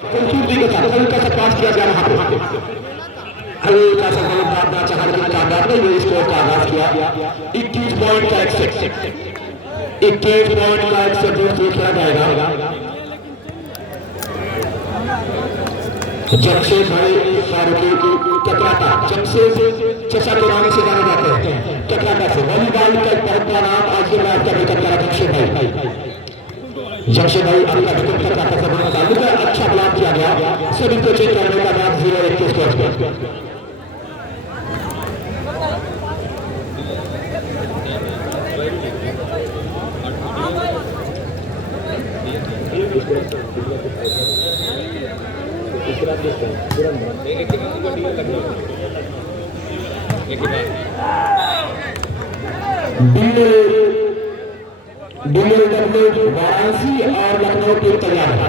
खूबसूरती के साथ हल्का सा पास किया गया वहां पे हल्का सा बॉल चाहत का आगाज नहीं हुई स्कोर का आगाज किया 21 पॉइंट का 21 पॉइंट का 102 खेला जाएगा। जमशेद भाई फारूकी चक्राता जमशेद चचा के नाम से जाने जाते हैं चक्राता से वॉलीबॉल का बहुत बड़ा नाम आज के मैच का विकेट करा जमशेद भाई आपका विकेट चक्राता से बना चालू का अच्छा ब्लॉक किया गया सभी को चेक करने का बाद 0-1 के स्कोर पर वाराणसी और लखनऊ टीम तैयार है।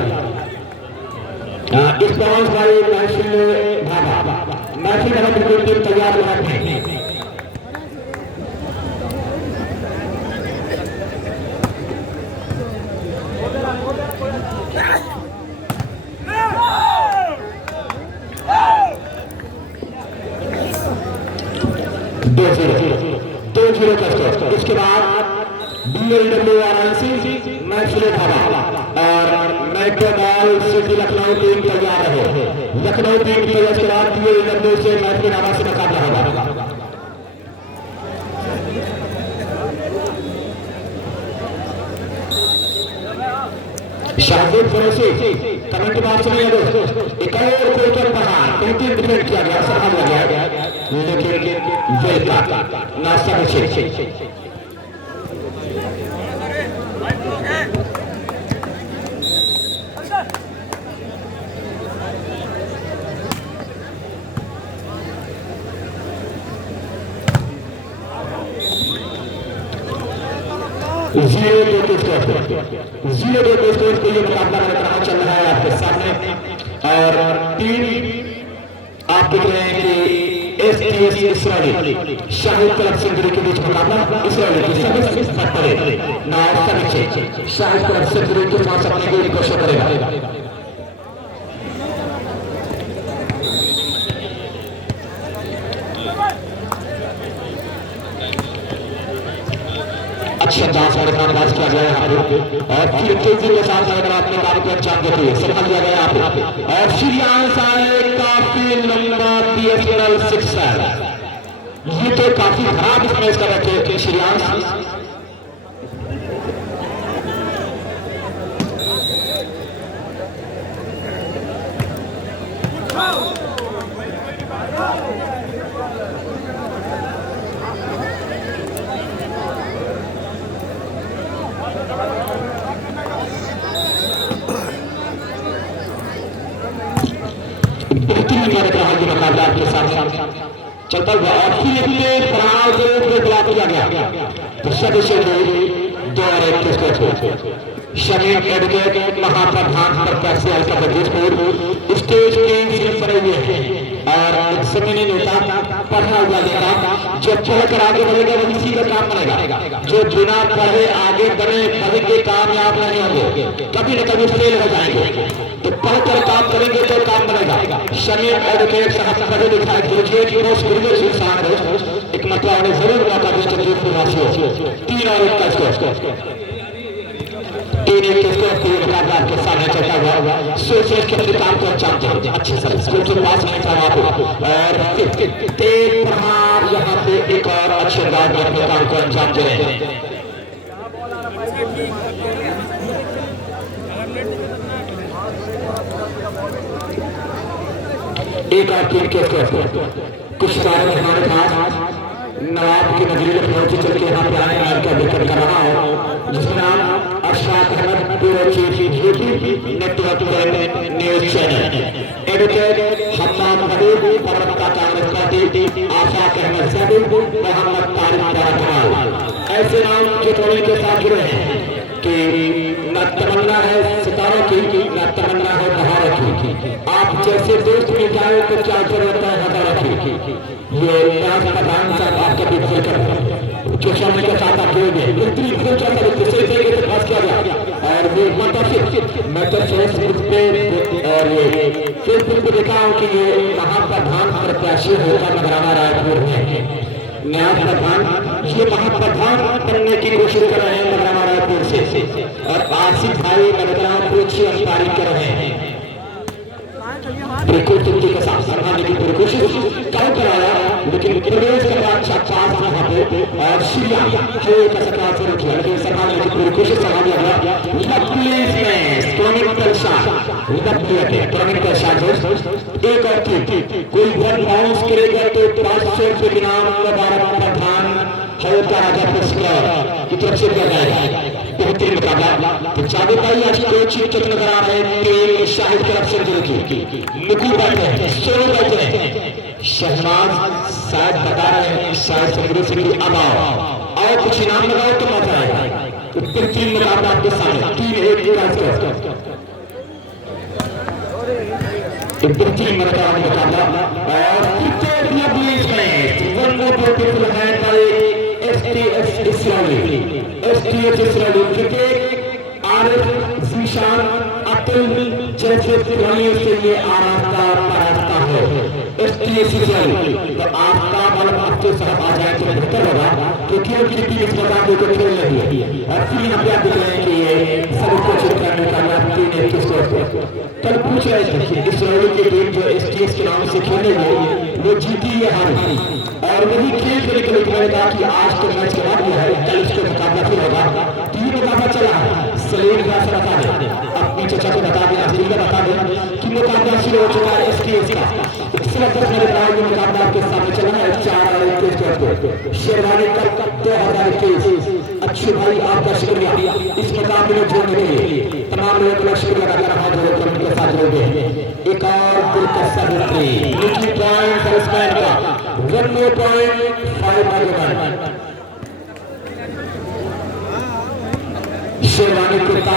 इस बार भाई महफिल टीम तैयार है। इसके बाद BLW वाराणसी महफिल ढाबा और मैकडॉनल्ड सिटी लखनऊ टीम तैयार है। लखनऊ टीम तैयार के बाद BLW से महफिल ढाबा से मुकाबला होगा। शाहरुख फरोशी कमेंट बॉक्स में दोस्तों एक और कोई पहाड़ 3 डिफेंड किया गया संभाला गया लेकिन वेलका नासा में जीरो दो स्कोर के लिए मुकाबला चल रहा है आपके सामने और टीम आप देख रहे हैं कि STS Israeli Shahid club century के बीच मुकाबला इसराइली की सर्विस पड़े ना शाहिद क्लब सेंचुरी के पास अपने गोल को शो करेगा। अच्छा डांस कार्यक्रम किया गया यहाँ पे और फिर तेजी के साथ अगर आपने काम को अंजाम देते हुए संभाल लिया गया यहाँ पे और श्रीयांश आए काफी लंबा BSNL 6 है। ये तो काफी खराब स्मैश कर रखे थे श्रीयांश चलता हुआ और फिर बुला किया गया तो सदस्य शमीम एडवोकेट महाप्रधान प्रत्याशी स्टेज के और जमीनी नेता पढ़ा हुआ नेता जो चढ़कर आगे बढ़ेगा वो इसी का काम बनेगा। जो बिना पढ़े आगे बढ़े कामयाब नहीं होंगे कभी न कभी फेल हो जाएंगे तो पढ़कर काम करेंगे तो काम बनेगा। शमीम एडवोकेट साहब पढ़े लिखाए एक मतलब उन्हें जरूर मौका दें जोधपुर वासियों 3-1 का स्कोर 3-1 के स्कोर के मुकाबला के सामने चलता हुआ सोच के अपने काम को अंजाम दें। अच्छे से स्कोर के पास नहीं था वहां पे और तेज प्रहार यहाँ पे एक और अच्छे अंदाज में अपने काम को अंजाम दे रहे हैं। एक और टीम के स्कोर कुछ सारे हमारे पास नवाब की नगरी लखनऊ से चल के यहाँ पे आए और क्या विकेट कर रहा है जिसका नाम Ashfaq Ahmad bureau chief network news channel advocate Hammad Habib प्रवक्ता कांग्रेस पार्टी आफाक अहमद साबिब मोहम्मद तारिक ऐसे नाम जो थोड़े के साथ जुड़े हैं कि न तमन्ना है सितारों की न तमन्ना है बहारों की। आप जैसे दोस्त मिल जाए तो क्या जरूरत है हजारों की। ये प्रधान साहब आपके बीच कर जो समझ के साथ आप जुड़ेंगे इतनी खूबसूरत तरीके से फंस किया गया और मैं तो फेसबुक पे और ये फेसबुक पे देखा हूँ कि ये महाप्रधान प्रत्याशी होकर नगराना रायपुर में न्याय प्रधान ये महाप्रधान बनने की कोशिश कर रहे हैं नगराना रायपुर से और आसिफ भाई नगराना को अच्छी अंपारी कर रहे हैं प्रकृति के साथ संभालने की पूरी कोशिश कम कराया लेकिन प्रवेश के बाद चार वहां पे और शिया है का सका से रखा लेकिन संभालने की पूरी कोशिश संभाल लिया पुलिस में स्ट्रॉन्ग प्रशासन स्ट्रॉन्ग प्रशासन एक और कोई वन बाउंस करेगा तो 500 रुपए के नाम भारत प्रधान होता राजा पुरस्कार की तरफ से दिया जाएगा बेहतरीन मुकाबला तो चाबी भाई आज कोच चेक नजर आ रहे हैं तेल शाहिद तरफ से जुड़ की मुकुल बैठे हैं सोनू बैठे हैं शहनाज शायद बता रहे हैं शायद समुद्र से कि अब आओ और कुछ इनाम लगाओ तो मजा आएगा तो बेहतरीन मुकाबला आपके सामने 3-1 का स्कोर बेहतरीन मुकाबला और पुलिस में one more beautiful hand by STS Israeli cricket Arif Zeeshan Atul जैसे खिलाड़ियों से ये आरास्ता है STS इसराइली तो आपका बल आपके साथ आ जाए तो बेहतर होगा क्योंकि उनकी टीम इस प्रकार को खेल रही है और फिर यहाँ पे आप देख रहे हैं कि ये सभी को चेक करने का या 3-1 के स्कोर कल पूछ रहे थे कि इसराइली की टीम जो STS के नाम से खेलेगी वो जीती या हारी और वही खेल के लिए कहेगा कि आज तो मैच के बाद है कल इसको मुकाबला फिर होगा तो ये मुकाबला चला है सलीम का से बता दे अपनी चचा को बता दें आसिफ को बता दें कि मुकाबला शुरू हो चुका है STS का इस वक्त मेरे भाई ये मुकाबला आपके सामने चल रहा है 4 और 1 के स्कोर पे शेरवानी कप 2021 अच्छे भाई आपका शुक्रिया इस मुकाबले में जोड़ने के लिए तमाम लोगों का शुक्रिया अदा कर हाथ जोड़कर उनके साथ जोड़ गए एक और दिलचस्प निकी पॉइंट सर्विसमैन का 1.5 शेरवानी कुर्ता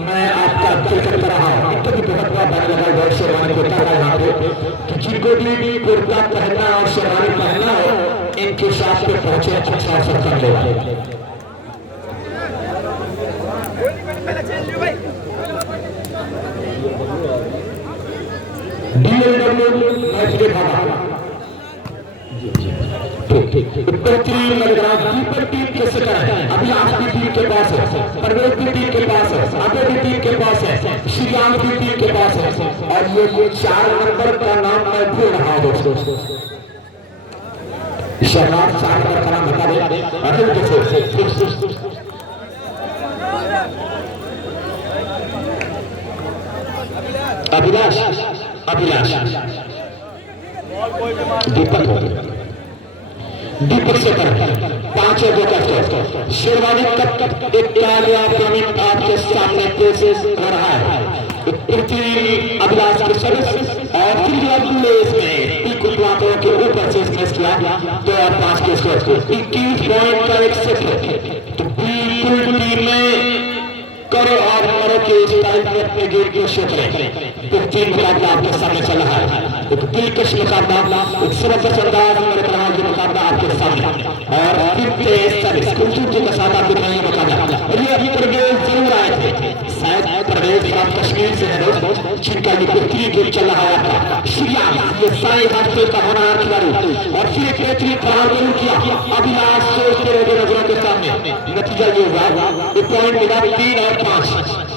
मैं आपका क्रिकेट कर रहा हूँ तो भी बहुत बड़ा बना लगा हुआ शेरवानी कुर्ता का यहाँ पे कि जिनको भी कुर्ता पहनना और शेरवानी पहनना हो इनके साथ पे पहुंचे अच्छा अवसर कर ले DLW मैच के भागा बेहतरीन नगराज दीपक टीम के सेटर है अभी आज भी टीम के पास है परवेज भी टीम के पास है आगे भी टीम के पास है श्रीराम भी टीम के पास है और ये 4 नंबर का नाम मैं भूल रहा हूँ दोस्तों शहनाज 4 नंबर का नाम बता दे अनिल कैसे अभिलाष दीपक से पर 5 और 2 का स्कोर शेरवानी कप एक कामयाब पेमेंट आपके सामने पेश हो रहा है पृथ्वी अभिलाष के सर्विस और इसमें बिल्कुल ब्लॉकों के ऊपर से मैच किया 2 और 5 के स्कोर 21 पॉइंट का एक सेट तो बिल्कुल टीम में करो और मरो के स्टाइल में अपने गेम को शो करें बेहतरीन मुकाबला आपके सामने चल रहा है एक दिलकश मुकाबला एक जबरदस्त अंदाज में रहा है मुकाबला आपके सामने और सर्विस खूबसूरती के साथ आप देख रहे हैं मुकाबला और ये अभी प्रवेश जरूर आए थे शायद प्रवेश फ्रॉम कश्मीर से है दोस्तों जिनका ये बेहतरीन गेम चल रहा है आपका श्रीराम ये सारे भारतीय का होनहार खिलाड़ी और फिर एक बेहतरीन प्रहार किया अभिलाष सोचते रहे नजरों के सामने नतीजा ये हुआ एक पॉइंट मिला 3 और 5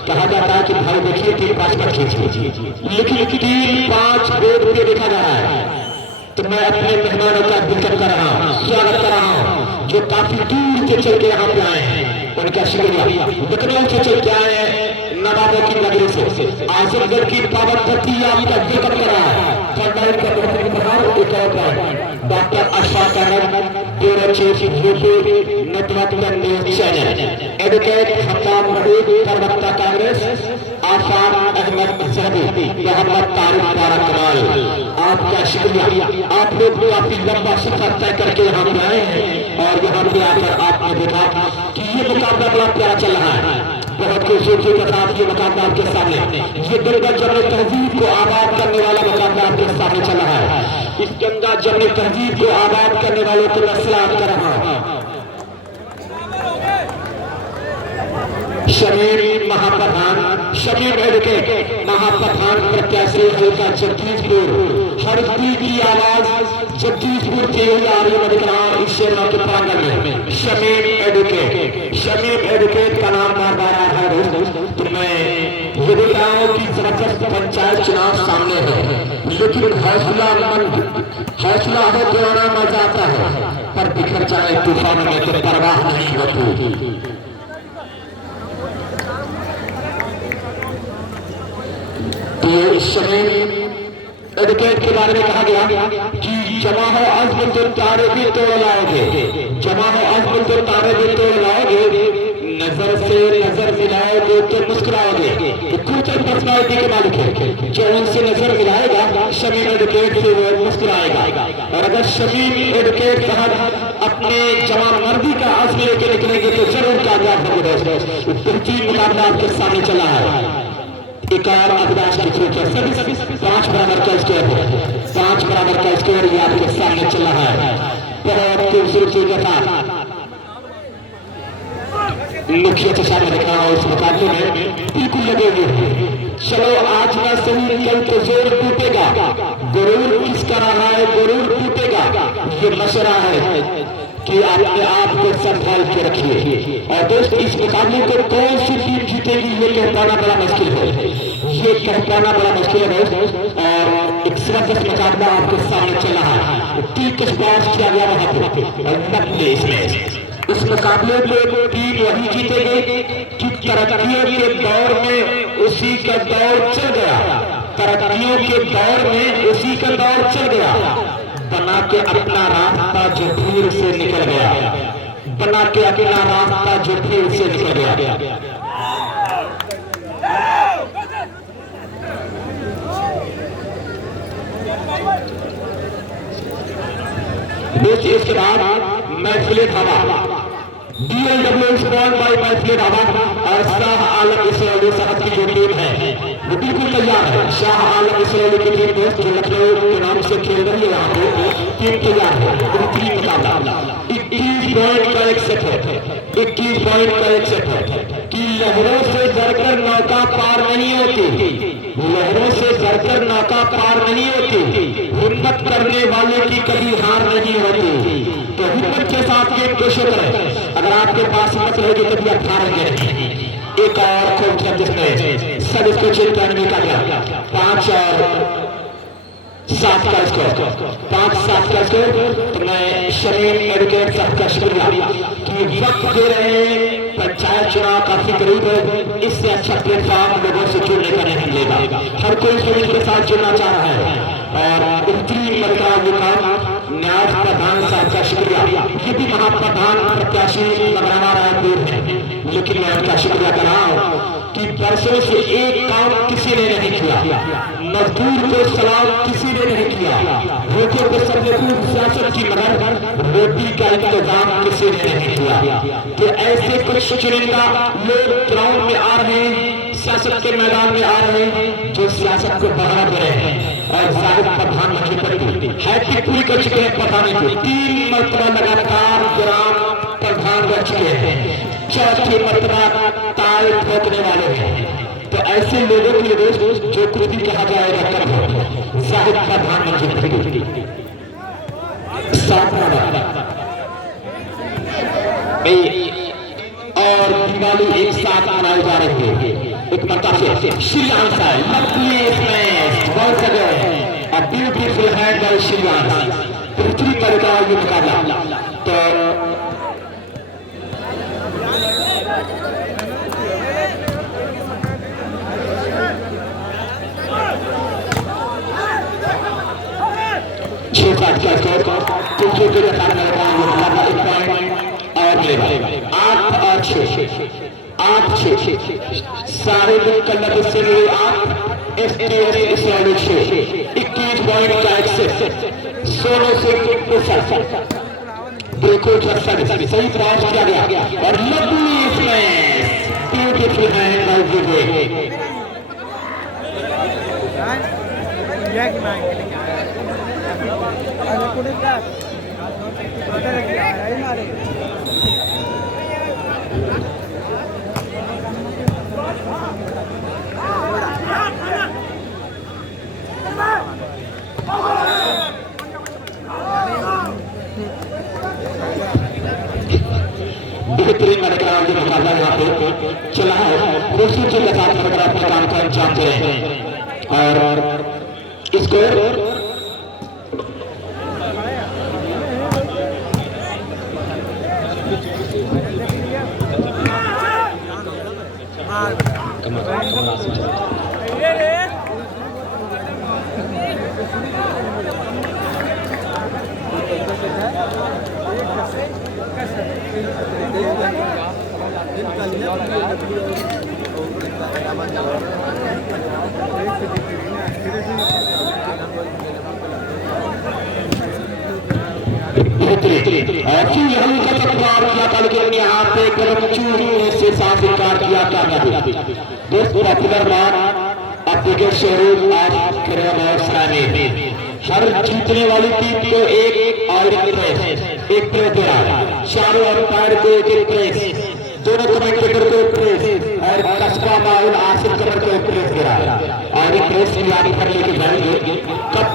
कहा जाता है कि भाई देखिए 3-5 पर खींच लीजिए लेकिन 3-5 बोर्ड पे देखा जा रहा है तो मैं अपने मेहमानों का वेलकम कर रहा हूँ स्वागत कर रहा हूँ जो काफी दूर से चल के यहाँ पे आए हैं उनका शुक्रिया लखनऊ से चल के आए हैं नवाबों की नगरी से आजमगढ़ की पावन धरती आपका वेलकम कर रहा है doctor Ashfaq Ahmad bureau chief network news channel advocate Hammad Mehboob प्रवक्ता कांग्रेस आफाक अहमद जहबी मोहम्मद तारिक पारा कमाल आपका शुक्रिया आप लोग काफी लंबा सफर तय करके यहाँ पे आए हैं और यहाँ पे आकर आपने देखा कि ये मुकाबला बड़ा प्यारा चल रहा है बहुत खूबसूरती के साथ ये मुकाबला आपके सामने ये गंगा जमनी तहजीब को आबाद करने वाला मुकाबला आपके सामने चल रहा है इस गंगा जमनी तहजीब को आबाद करने वालों को नस्लात कर रहा है शरीर महाप्रधान शमीम एडवोकेट महाप्रधान प्रत्याशी हल्का जगदीशपुर, हरदी की आवाज जगदीशपुर से ही आ रही है इस के प्रांगण में। शमीम एडवोकेट का नाम बार बार आ रहा है दोस्तों। तो मैं ये देख रहा हूँ कि जबरदस्त पंचायत चुनाव सामने है, लेकिन हौसला है तो आना मजा आता है, पर बिखर जाए तूफान में तो परवाह नहीं होती। तो इस समय एडवोकेट के बारे में कहा गया कि जमा हो अज़्म तो तारे भी तोड़ लाओगे, जमा हो अज़्म तो तारे भी तोड़ लाओगे, नजर से नजर मिलाओगे तो मुस्कुराओगे। कुछ पर्सनालिटी के मालिक है, जो उनसे नजर मिलाएगा शमीम एडवोकेट से वो मुस्कुराएगा। और अगर शमीम एडवोकेट साहब अपने जमा मर्दी का आज़्म लेके निकलेंगे तो जरूर कामयाब होंगे दोस्तों। बेहतरीन मुकाबला आपके सामने चला है। एक और अभिलाष की थ्रू सभी 5 बराबर का स्कोर है, 5 बराबर का स्कोर ये आपके सामने चल रहा है। बहुत खूबसूरती के साथ मुख्य चर्चा में देखा है इस मुकाबले में बिल्कुल लगे हुए हैं। चलो आज ना सही कल तो जोर टूटेगा, गुरूर किसका रहा है गुरूर टूटेगा, ये मशवरा है कि अपने आप को संभाल के रखिए। और दोस्त इस मुकाबले को कौन सी टीम जीतेगी ये कह पाना बड़ा मुश्किल है, ये कह पाना बड़ा मुश्किल है दोस्त। और एक जबरदस्त मुकाबला आपके सामने चल रहा है, दिलकश बात किया गया वहां पे इसमें। इस मुकाबले में टीम वही जीतेगी कि तरक्कियों के दौर में उसी का दौर चल गया, तरक्कियों के दौर में उसी का दौर चल गया, बना के अपना रास्ता जो भीड़ से निकल गया, बना के अपना रास्ता जो भीड़ से निकल गया। इसके बाद महफिल dhaba DLW sponsored by Mehfil dhaba और शाह आलम इसराइली साहब की जो टीम है वो बिल्कुल तैयार है। शाह आलम इसराइली की टीम दोस्त जो लखनऊ के नाम से खेल रही है, यहाँ पे टीम तैयार है। बेहतरीन मुकाबला 21 पॉइंट का एक सेट है, 21 पॉइंट का एक सेट है कि लहरों से डरकर नौका पार नहीं होती, लहरों से डरकर नौका पार नहीं होती, हिम्मत करने वाले की कभी हार नहीं होती। तो हिम्मत के साथ गेम को शो करें, अगर आपके पास हिम्मत रहेगी तभी आप हारेंगे। एक और खूब जिसने सब इसको चेतावनी का गया 5 और 7 का स्कोर, 5-7 का स्कोर। तो मैं शमीम एडवोकेट साहब का शुक्रिया कि वक्त दे रहे हैं। पंचायत चुनाव काफी करीब है, इससे अच्छा प्लेटफॉर्म लोगों से जुड़ने का नहीं मिलेगा। हर कोई शमीम के साथ जुड़ना चाह रहा है और बेहतरीन मुकाम न्याय प्रधान साहब का शुक्रिया। ये भी महाप्रधान प्रत्याशी नगराना रायपुर है, लेकिन मैं उनका शुक्रिया कर रहा हूँ कि बरसों से एक काम किसी ने नहीं किया, मजदूर को सलाम किसी ने नहीं किया, भूखे को सबूत सियासत की मदद, रोटी का इंतजाम किसी ने नहीं किया। तो ऐसे कुछ चुनिंदा लोग ग्राउंड में आ रहे हैं, सियासत के मैदान में आ रहे हैं, जो सियासत को बढ़ा रहे हैं। और जाहिर प्रधानमंत्री है कि पूरी कर चुके हैं, पता नहीं 3 मरतबा लगातार ग्राम प्रधान रह चुके हैं, 4थी मरतबा ताल ठोकने वाले हैं। तो ऐसे लोगों के लिए जो कुछ भी कहा जाएगा कर दो। जाहिर प्रधानमंत्री और दिवाली एक साथ मनाई जा रही है। एक मरतबा श्रीलंका बहुत जगह और ब्यूटीफुल है बाय श्रीलंका, बेहतरीन तरीका ये मुकाबला। तो आठ और 6 साहिब कल्लब से 8 STS 21 पॉइंट का एक्सेस सोनो से बिल्कुल सही प्रयास किया गया और लवली इसमें ब्यूटीफुल है। बेहतरीन मैदान जो मुकाबला यहाँ पे चला है खूबसूरती के साथ मैदान अपने काम का अंजाम दे रहे हैं और स्कोर यहाँ पे से साफ इनकार किया हर जीतने वाली टीम को एक और एक प्रेस दे रहा है, चारों अंपायर को एक प्रेस, दोनों कमेंटेटर को एक प्रेस और कस्बा माहौल आसिफ कमर को एक प्रेस दे रहा है और एक प्रेस यानी पर लेके जाएंगे कब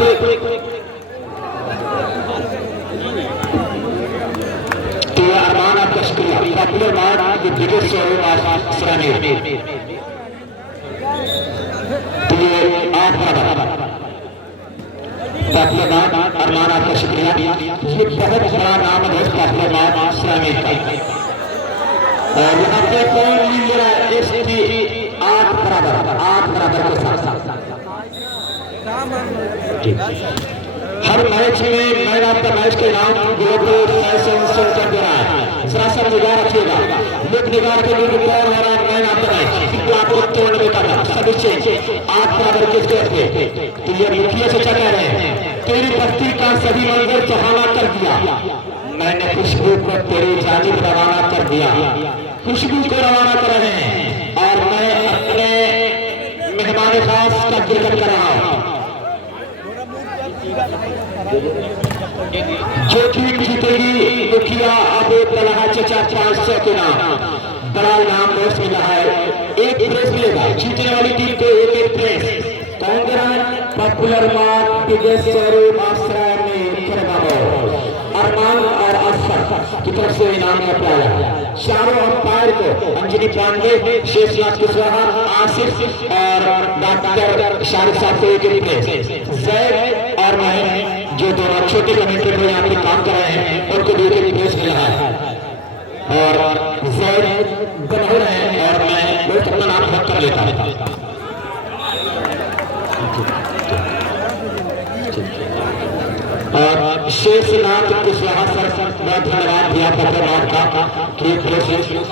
तो अरमान आपका शुक्रिया पॉपुलर मान the biggest showroom of Sarani तो ये आप पॉपुलर मान अरमान आपका शुक्रिया ये बहुत बड़ा नाम है पॉपुलर मान सरानी का और यहाँ पे कौन लीड ले रहा है इसकी 8 बराबर के साथ हर मैच में मैन ऑफ द मैच के नाम ग्लोबल फैशन कर दे रहा है, जरा सा निगाह रखिएगा, लोग निगाह के लिए कौन हो रहा है मैन ऑफ द मैच आपको तोड़ने का सभी चीज 8 बराबर के स्कोर पे तो ये मुखिया चचा कह रहे हैं तेरी बस्ती का सभी मंदिर सुहाना कर दिया, मैंने खुशबू को तेरी जानिब रवाना कर दिया, खुशबू को रवाना कर रहे हैं और मैं अपने मेहमान खास का जिक्र कर रहा हूँ जो टीम जीतेगी मुखिया अबू तलहा चचा 500 के नाम बड़ा नाम दोस्त मिला है, एक प्रेस मिलेगा जीतने वाली टीम को एक प्रेस कौन दे रहा है पॉपुलर मार्क बिगेस्ट शोरूम आश्रय में अरमान और अशरफ की तरफ से इनाम में पाया चारों अंपायर को अंजलि पांडे शेषनाथ कुशवाहा आसिफ और डॉक्टर शारिक साहब को एक प्रेस जैद और मैं जो दोनों छोटे कमेंटेटर में यहाँ पे काम कर रहे हैं उनको दो एक प्रेस मिल रहा है और जैद बना रहे हैं और मैं बहुत अपना नाम खत्म कर लेता हूँ और शेषनाथ कुशवाहा सर बहुत धन्यवाद दिया पत्रकार का कि जरूर किया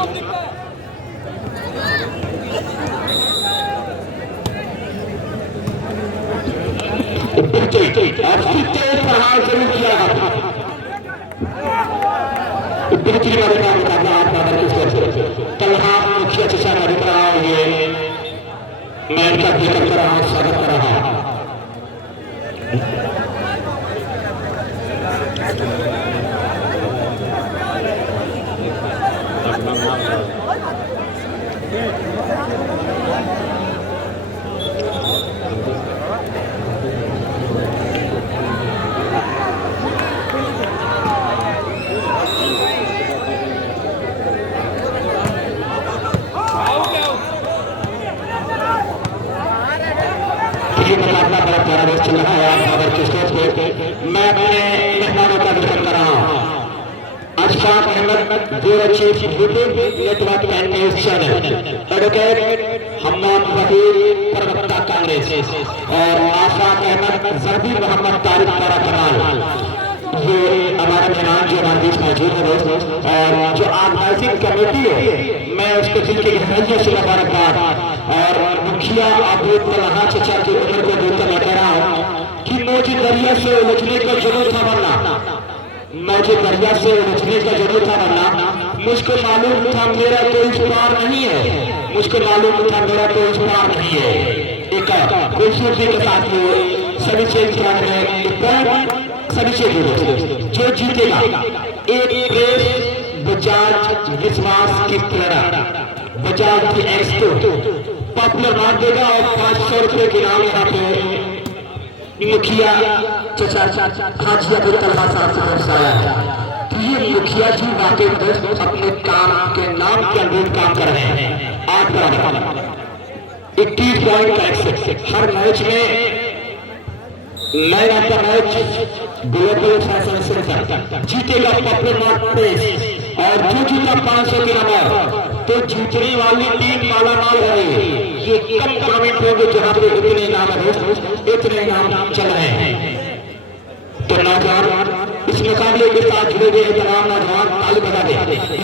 तलहा मुखिया चचा का दिख रहा है मैं इनका जिक्र कर रहा हूँ स्वागत कर रहा हूँ चल रहा है मैं अपने मेहमानों का जिक्र कर रहा हूँ Ashfaq Ahmad bureau chief network and news channel advocate Hammad वकील प्रवक्ता कांग्रेस और आफाक अहमद जरबी मोहम्मद तारिक तारा कमाल ये हमारा मेहमान जो हमारे बीच मौजूद है दोस्त और जो ऑर्गेनाइजिंग कमेटी है मैं उसको दिल की गहराइयों से मुबारकबाद और मुखिया अबू तलहा चचा की उम्र को देखकर मैं कह रहा हूँ कि मौजूद दरिया से उलझने का जरूर था वरना मौजूद दरिया से उलझने का जरूर था वरना मुझको मालूम था मेरा कोई पार नहीं है, मुझको मालूम था मेरा कोई पार नहीं है। एक खूबसूरती के साथ सभी चीज सभी चीज जो जीतेगा एक रेस बजाज विश्वास की प्रेरणा बजाज की एक्सपो पॉपुलर मान देगा और 500 रुपए के नाम यहाँ पे मुखिया चचा हाजी अबू तलहा साहब से पहुंचाया है तो ये मुखिया जी वाकई में अपने काम के नाम के अनुरूप काम कर रहे हैं। 8 बराबर 21 पॉइंट का एक्सेस हर मैच में man of the match global fashion centre जीतेगा पॉपुलर मार्ट प्रेस और जो जीता 500 के नंबर तो जीतने वाली टीम मालामाल रहेगी। ये कम टूर्नामेंट होंगे जहां पे इतने इनाम है, इतने इनाम चल रहे हैं। तो नौजवान इस मुकाबले के साथ जुड़े हुए तमाम नौजवान ताली बजा दे।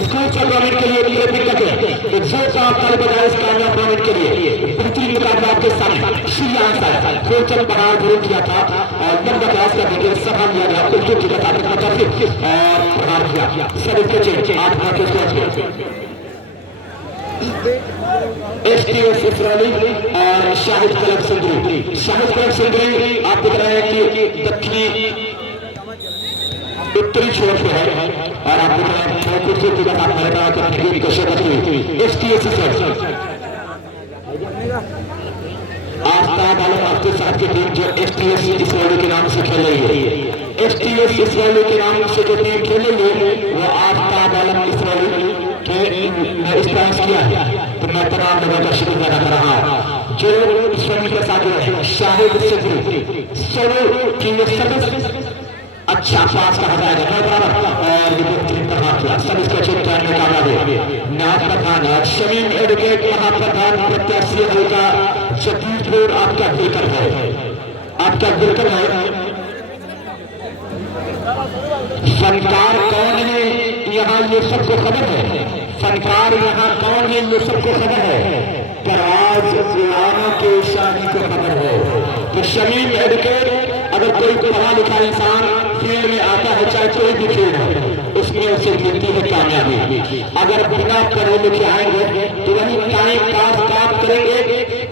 स्कूल टूर्नामेंट के लिए दिक्कत है, एक जोर से आप ताली बजाए इस कामयाब टूर्नामेंट के लिए। बेहतरीन मुकाबला आपके सामने श्रीलंका कोचल बहार जरूर किया था और लंबा क्लास का देखिए सभा लिया गया उल्टू की बता और प्रहार किया सब इसके चेंज 8 मैच एसटीएस इसराइली और शाहिद कलब सिंधरी। शाहिद कलब सिंधरी आप देख रहे हैं कि दक्षिणी उत्तरी छोर पे है और आप देख रहे हैं कुर्सी की बात मैंने कहा कि अपनी कशे बची एसटीएस इसराइली आफ्ताब आलम आफ्ताब साहब की टीम जो एसटीएस इसराइली के नाम से खेल रही है। एसटीएस इसराइली के नाम से जो टीम खेलेंगे वो आफ्ताब आलम इसराइली के स्पॉन्स किया है। तो मैं तमाम लोगों का शुक्रिया अदा कर रहा हूं जो स्वयं के साथ हैं। शाहिद सिंधरी सोलो की सदस्य अच्छा पास कहा जाएगा और सब इसका चिंता मुकाबला दे नाथ प्रधान शमीम एडवोकेट महाप्रधान प्रत्याशी होगा छत्तीसगढ़ आपका बिल्कुल है, आपका बिल्कुल है। फनकार कौन है यहाँ ये सबको खबर है, फनकार यहाँ कौन है ये सबको खबर है, परवाज गुलामों के शादी को खबर है। तो शमीम एडवोकेट अगर कोई पढ़ा लिखा इंसान फील्ड में आता है चाहे कोई भी फील्ड है उसमें उसे मिलती है कामयाबी। अगर बिना पढ़े लिखे आएंगे तो वही टाइम पास काम करेंगे,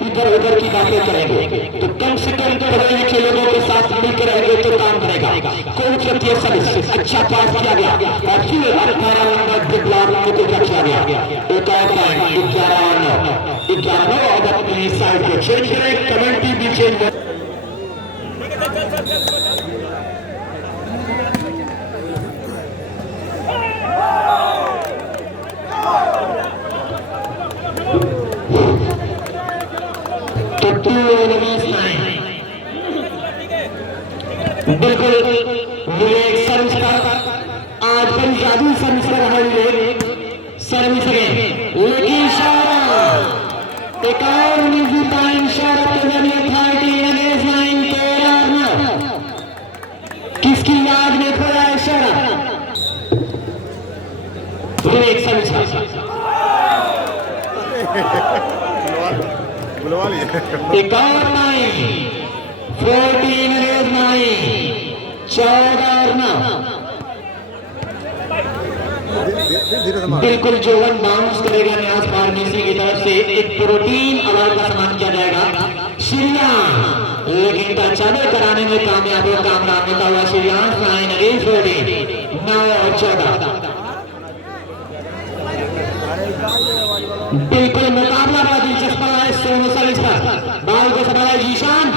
इधर उधर की बातें करेंगे। तो कम से कम पढ़े लिखे लोगों के साथ मिलकर रहेंगे तो काम करेगा। कोई प्रत्येक सदस्य अच्छा पास किया गया और फिर 18 नंबर दिव्यांग को किया गया। एक और पॉइंट 11 और अपनी साइड को चेंज करें, कमेंट्री भी चेंज करें। बिल्कुल विवेक सर्विस पर आज बड़ी जादू सर्विस कर रहा है विवेक सर्विस लेकिन इशारा एक और निजी का इशारा के जरिए 39 तैयार न किसकी याद में थोड़ा इशारा विवेक सर्विस एक और 14 बिल्कुल जो वन बाउंस करेगा न्यास फार्मेसी की तरफ से एक प्रोटीन अवार्ड का सम्मान किया जाएगा श्रीया, लेकिन चालू कराने में कामयाब हो कामराब होता हुआ श्रीया 9 और 14 बिल्कुल मुकाबला बड़ा दिलचस्प है। सोनू सर्विस पर बाल को संभाला जीशान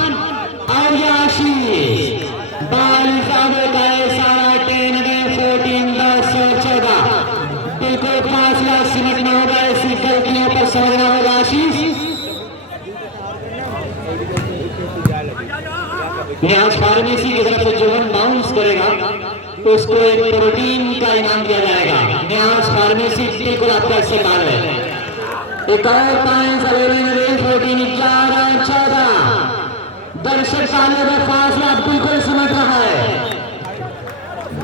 और आशीष बाल सामने का सारा 10 में 14 10 और 14 बिल्कुल फासला सिमटना होगा। ऐसी गलतियों पर समझना होगा। आशीष न्यास फार्मेसी की तरफ से जो बाउंस करेगा उसको एक प्रोटीन का इनाम दिया जाएगा। न्यास फार्मेसी बिल्कुल आपका इस्तेमाल है। एक और पॉइंट 11-14 दर्शक सालों का फासला बिल्कुल सिमट रहा है।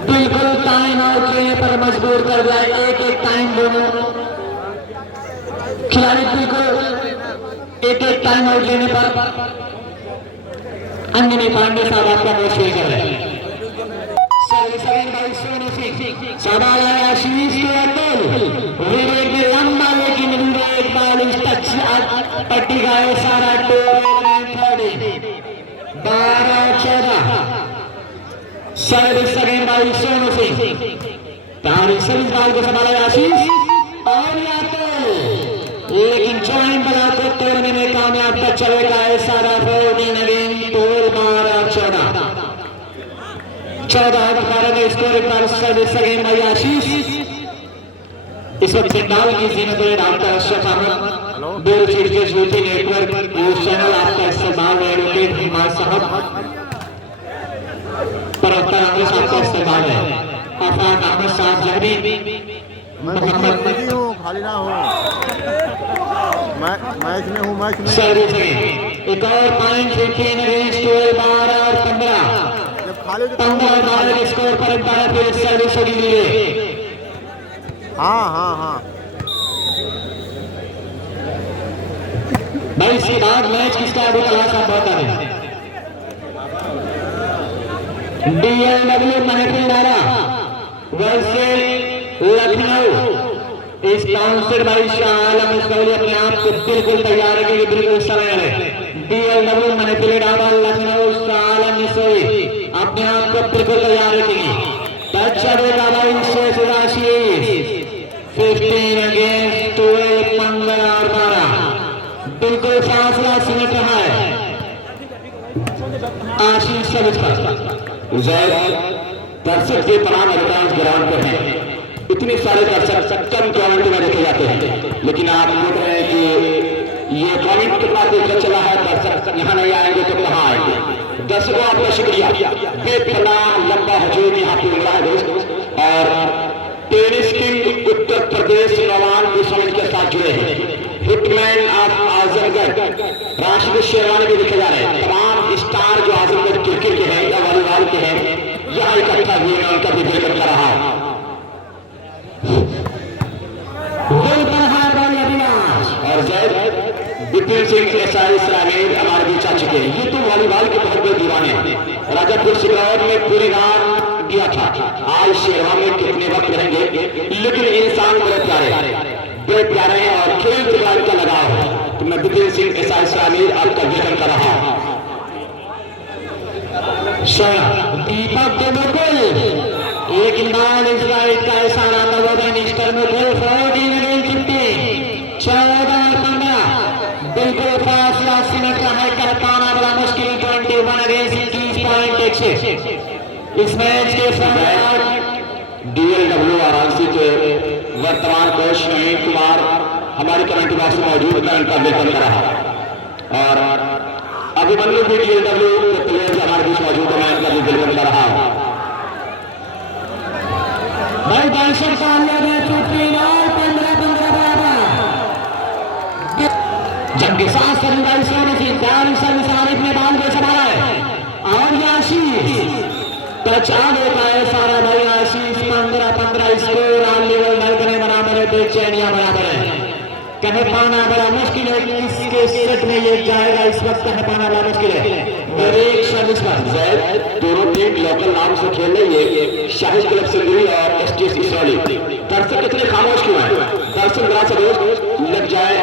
बिल्कुल टाइम आउट लेने पर मजबूर कर दिया। एक टाइम दोनों खिलाड़ी बिल्कुल एक टाइम आउट लेने पर अंजनी पांडे साहब आपका मैच खेल कर रहे हैं। सवाल है आशीष के अतुल विवेक में लंबा लेकिन विवेक बाल टच पट्टी का है सारा 12-14 service second by Sonu Singh service बाल को संभाला आशीष और लेकिन ज्वाइन बना को तोड़ने में कामयाब तक चलेगा है सारा 14 अगेन 12-14 14 का स्कोर एक बार सर्विस सेकंड भाई आशीष। इस वक्त सिंगाल की जीनत में रामता अशरफ अहमद बेल चीज के ज्योति नेटवर्क न्यूज चैनल आपका इस्तेमाल है। एडवोकेट हिमायत साहब प्रवक्ता रामदास साहब का इस्तेमाल है। आफाक अहमद साहब जहरी मैं हूँ, खाली ना हो। मैच में हूँ, मैच में। सर्विस एक और पॉइंट 15 अगेंस्ट 12 और 15 15 स्कोर पर एक बार फिर सर्विस होगी लीजिए। हाँ हाँ हाँ भाई इसके बाद मैच किसका अभी कहा साहब बता रहे DLW महफिल नारा वर्सेस लखनऊ इस council by Shah Alam Israeli अपने आप को बिल्कुल तैयार रखेंगे, बिल्कुल समय है। DLW महफिल नारा लखनऊ शाह आलम इसराइली अपने आप को बिल्कुल तैयार रखेंगे। टच अवेगा भाई शेष राशि 15 अगेंस्ट 12 15 और 12 बिल्कुल फासला सिमट रहा है। आशीष सर्विस दर्शक के तमाम अधिकांश ग्राउंड पर हैं। इतने सारे दर्शक कम क्वालिटी में देखे जाते हैं, लेकिन आप देख रहे हैं कि ये क्वालिटी कितना देखकर चला है। दर्शक यहाँ नहीं आएंगे तो कहाँ आएंगे। दर्शकों आपका शुक्रिया। बेपना लंबा हजूम यहाँ पे मिला है दोस्त। और टेनिस किंग उत्तर प्रदेश नवान विश्व के साथ जुड़े हैं। हिटमैन ऑफ आजमगढ़ राशिद शेरवानी भी लिखे जा रहे हैं। तमाम स्टार जो आजमगढ़ क्रिकेट के हैं या वॉलीबॉल के हैं यहाँ इकट्ठा हुए हैं, उनका भी वेलकम कर रहा है। और विपिन सिंह एसआई इस्लामी हमारे बीच आ चुके हैं। ये तो वॉलीबॉल के बहुत बड़े दीवाने हैं। राजापुर सिगरौर में पूरी रात दिया था। आज शेरवा में कितने वक्त रहेंगे, लेकिन इंसान बड़े प्यारे हैं और खेल के बाद का लगाव है। तो मैं विपिन सिंह एसआई इस्लामी आपका वेलकम कर रहा हूँ। दीपक देवगोल लेकिन बाल इजराइल का इशारा मिस्टर में 14-15 बिल्कुल फासला सिमट रहा है। कर पाना बड़ा मुश्किल 21 अगेंस्ट 21.6 इस मैच के साथ DLW वाराणसी के वर्तमान कोच नवीन कुमार हमारे कमेटी बॉक्स में मौजूद है, उनका वेलकम कर रहा है। और अभिमन्यु भी DLW के प्लेयर हमारे बीच मौजूद है, मैं उनका भी वेलकम कर रहा हूँ। भाई दर्शक जब के साथ में बाल को संभाला है और आशीष टच आ देता है सारा भाई। आशीष 15-15 स्कोर ऑन लेवल धड़कने बराबर है, बेचैनियां बराबर है। कहे पाना बड़ा मुश्किल है, किसके सेट में ये जाएगा इस वक्त कहे पाना बड़ा मुश्किल है। एक सर्विस पर दोनों टीम लोकल नाम से खेल रही है, शाहिद क्लब सिंगरी और STS इसराइली। दर्शक कितने खामोश क्यों है? दर्शक बड़ा सा दोस्त लग जाए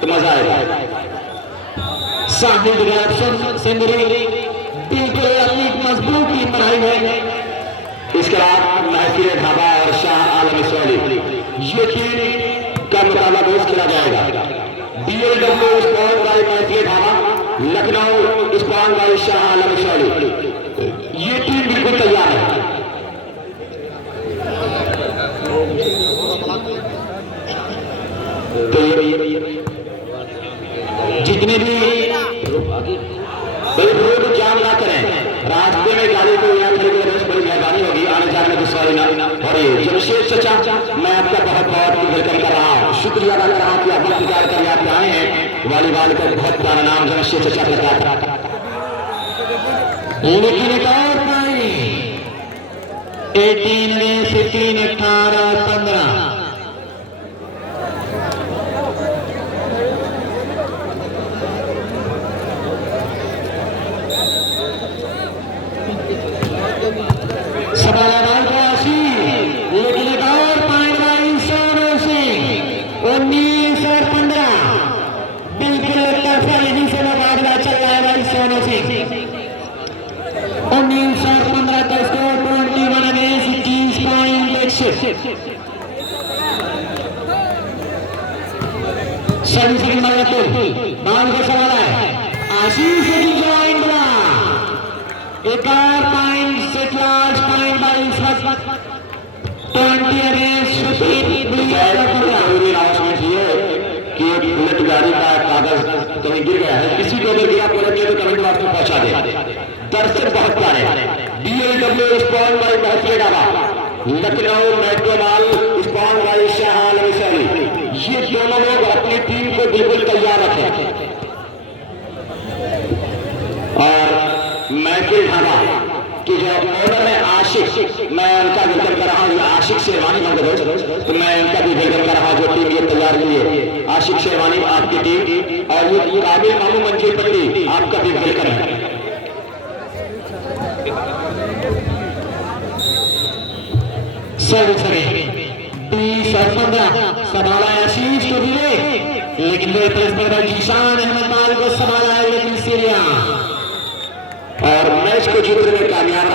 तो मजा आएगा। शाहिद क्लब सिंगरी बिल्कुल अपनी मजबूत टीम बनाई है। इसके बाद महफिल ढाबा और शाह आलम इसराइली, ये टीम का मुकाबला दोस्त खेला जाएगा। DLW sponsored by Mehfil dhaba, Lucknow sponsored by Shah Alam Israeli. ये टीम बिल्कुल तैयार है। तो जितने भी रोड जाम ना करें, रास्ते में गाड़ी को यहाँ खड़ी बड़ी मेहरबानी होगी, आने जाने में सॉरी ना। और ये जमशेद चचा मैं आपका बहुत बहुत वेलकम कर रहा हूँ, शुक्रिया अदा कर रहा हूँ कि आप इंतजार कर आप आए हैं। वॉलीबॉल का बहुत प्यारा नाम जमशेद चचा का था। लेकिन एक और 18 में 15 18 15 सवाल को आशीष, लेकिन एक और पॉइंट बाई सोनू सिंह 19 और 15 बिल्कुल यहीं से मुकाबला चल रहा है भाई। सोनू सिंह 19 और 15 का स्कोर 21 अगेंस्ट 30.1 सर्विस बाल को सवाल है। आशीष ज्वाइन बना एक और पॉइंट से क्लास वक्त 20 अगेंस्ट 15 अनाउंसमेंट ये कि बुलेट गाड़ी का कागज कहीं गिर गया है, किसी को अगर गिरा पड़े तो कमेंट बॉक्स में पहुंचा दे। दर्शक बहुत प्यारे, BLW sponsored by Mehfil dhaba, Lucknow metro mall sponsored by Shah Alam Saini. ये दोनों लोग अपनी टीम को बिल्कुल तैयार रखें। और महफिल ढाबा कि जो ओनर है आशिक, मैं उनका वेलकम कर रहा हूँ। आशिक शेरवानी का दोस्त, तो मैं उनका भी वेलकम कर रहा हूँ जो टीम ये तैयार की है। आशिक शेरवानी आपकी टीम और ये काबिल मामू मंजीर पट्टी आपका भी वेलकम है। संभाला आशीष को दिले, लेकिन जीशान अहमद माल को संभाला है, लेकिन सीरिया और मैच को जीतने में कामयाब